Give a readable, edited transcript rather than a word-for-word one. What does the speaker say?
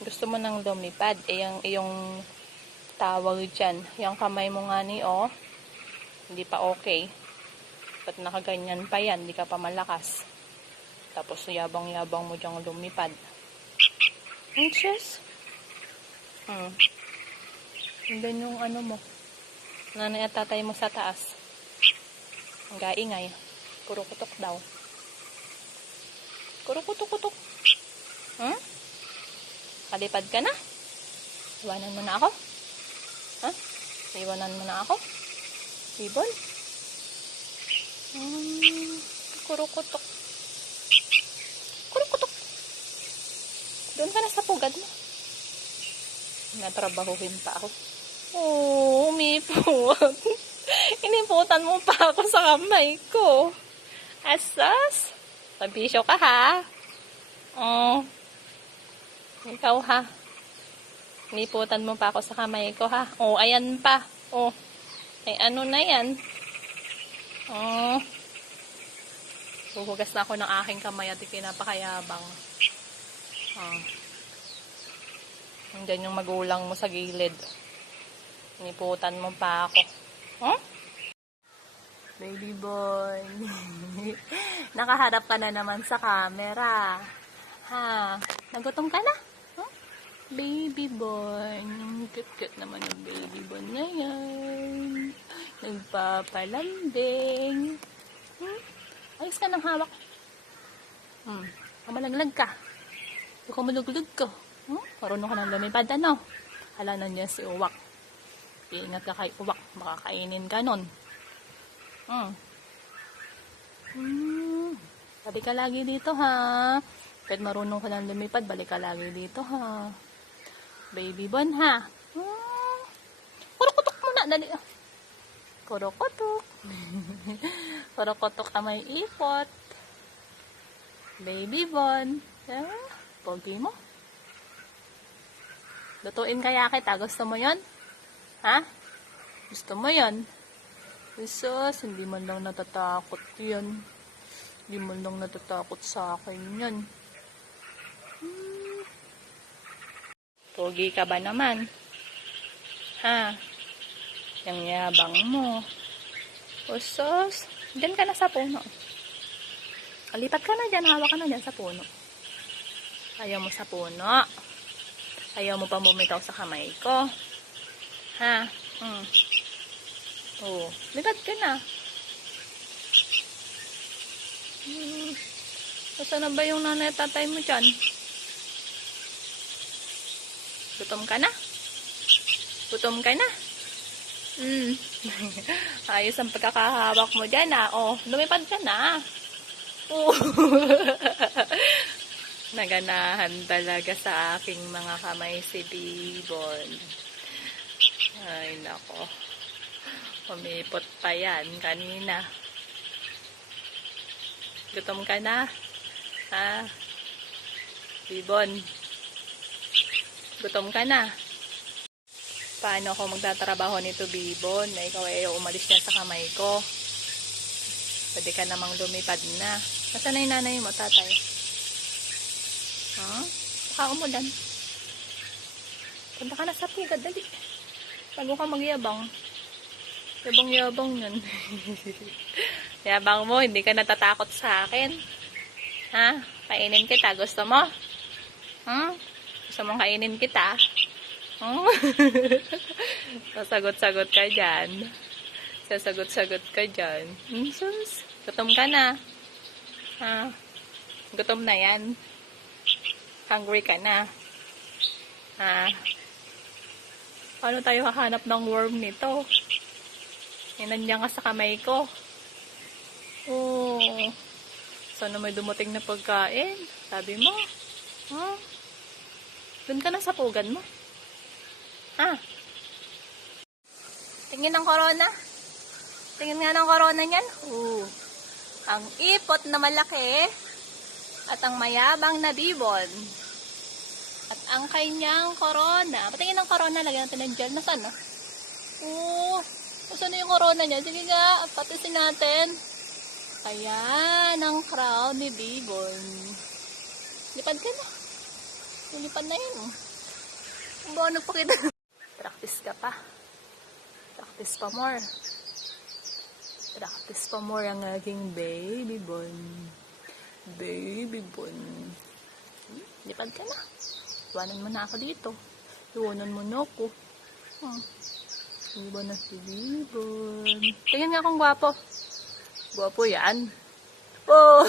Gusto mo nang lumipad. Eh, yung iyong tawag dyan. Yung kamay mo nga ni, oh. Hindi pa okay. Ba't nakaganyan pa yan? Hindi ka pa malakas. Tapos yabang-yabang mo dyang lumipad. Anxious? Hindi yung ano mo. Nanay at tatay mo sa taas. Ang gaingay. Puro kutok daw. Puro kutok-kutok. Kalipad ka na? Iwanan mo na ako? Iwanan mo na ako? Ibon? Kurukutok. Kurukutok. Doon ka na sa pugad mo. Natrabahuhin pa ako. Oh, umipot. Iniputan mo pa ako sa kamay ko. Asas? Pabisyo ka ha? Oh. Ikaw ha? Iniputan mo pa ako sa kamay ko ha? Oh, ayan pa. Oh. Ay, ano na yan? Oh. Huhugas na ako ng aking kamay at ikinapakayabang. Oh. Nandiyan yung magulang mo sa gilid. Iniputan mo pa ako. Huh? Baby boy. Nakaharap ka na naman sa camera. Ha? Nagutom ka na? Huh? Baby boy. Cute-cute naman yung baby boy na yan. Nagpapalambing. Ayos ka ng hawak. Kamalaglag ka. Ito ka maluglag ka. Marunong ka ng lumipad, ano? Hala, nandiyan si Uwak. Iingat ka kay Uwak. Makakainin ka nun. Balik ka lagi dito, ha? Kahit marunong ka ng lumipad, balik ka lagi dito, ha? Baby Bon, ha? Kurukutok muna, dali. Kurukutok. Kurukutok na may ipot. Baby Bon. Pogi mo. Lutuin kaya kita. Gusto mo yon? Ha? Gusto mo yon? Jesus, hindi man lang natatakot yan. Hindi man lang natatakot sa akin yan. Pogi ka ba naman? Ha? Yang yabang mo. Jesus, dyan ka na sa puno. Lipat ka na dyan. Hawak ka na dyan sa puno. Ayaw mo sa puno. Ayaw mo pa bumitaw sa kamay ko. Ha? Oh, lipat ka na. Saan na ba yung nanay at tatay mo dyan? Gutom ka na? Gutom ka na? Ayos ang pagkakahawak mo dyan, ah. Oh, lumipad ka na. Oh. Naganahan talaga sa aking mga kamay si Bibon. Ay, nako. Umipot pa yan kanina. Gutom ka na? Ha? Bibon. Gutom ka na? Paano ako magtatrabaho nito, Bibon? Na ikaw ay umalis na sa kamay ko. Pwede ka namang lumipad na. Nasaan na yung nanay mo, tatay? Umulan. Punta ka na sa pugad, dali. Bago ka magyabang. Yabang-yabang yun. Yabang mo, hindi ka natatakot sa akin. Ha? Kainin kita, gusto mo? Gusto mong kainin kita? Sasagot-sagot ka dyan. Sasagot-sagot ka dyan. Sus, gutom ka na. Ha? Gutom na yan. Hungry ka na. Ha? Paano tayo hahanap ng worm nito? Nandiyan ka sa kamay ko. Oh. Sana may dumating na pagkain. Sabi mo. Doon ka na sa pugan mo. Ha? Tingin ng corona. Tingin nga ng corona niyan. Ang ipot na malaki. At ang mayabang na Bibon. At ang kanyang corona. Patingin ng corona, lagyan natin ng gel. Nasaan, no? Saan na yung corona niya? Sige nga, patisin natin. Ayan, ang crown ni Bibon. Lipad ka na. Lipad na yun. Ba, nagpakita. Practice ka pa. Practice pa more. Practice pa more ang aking baby bon. Baby bon. Lipad ka na. Iwanan mo na ako dito. Iwanan mo na ako. Hindi ba na si Bibon? Tingnan nga kung gwapo. Gwapo yan. Oh!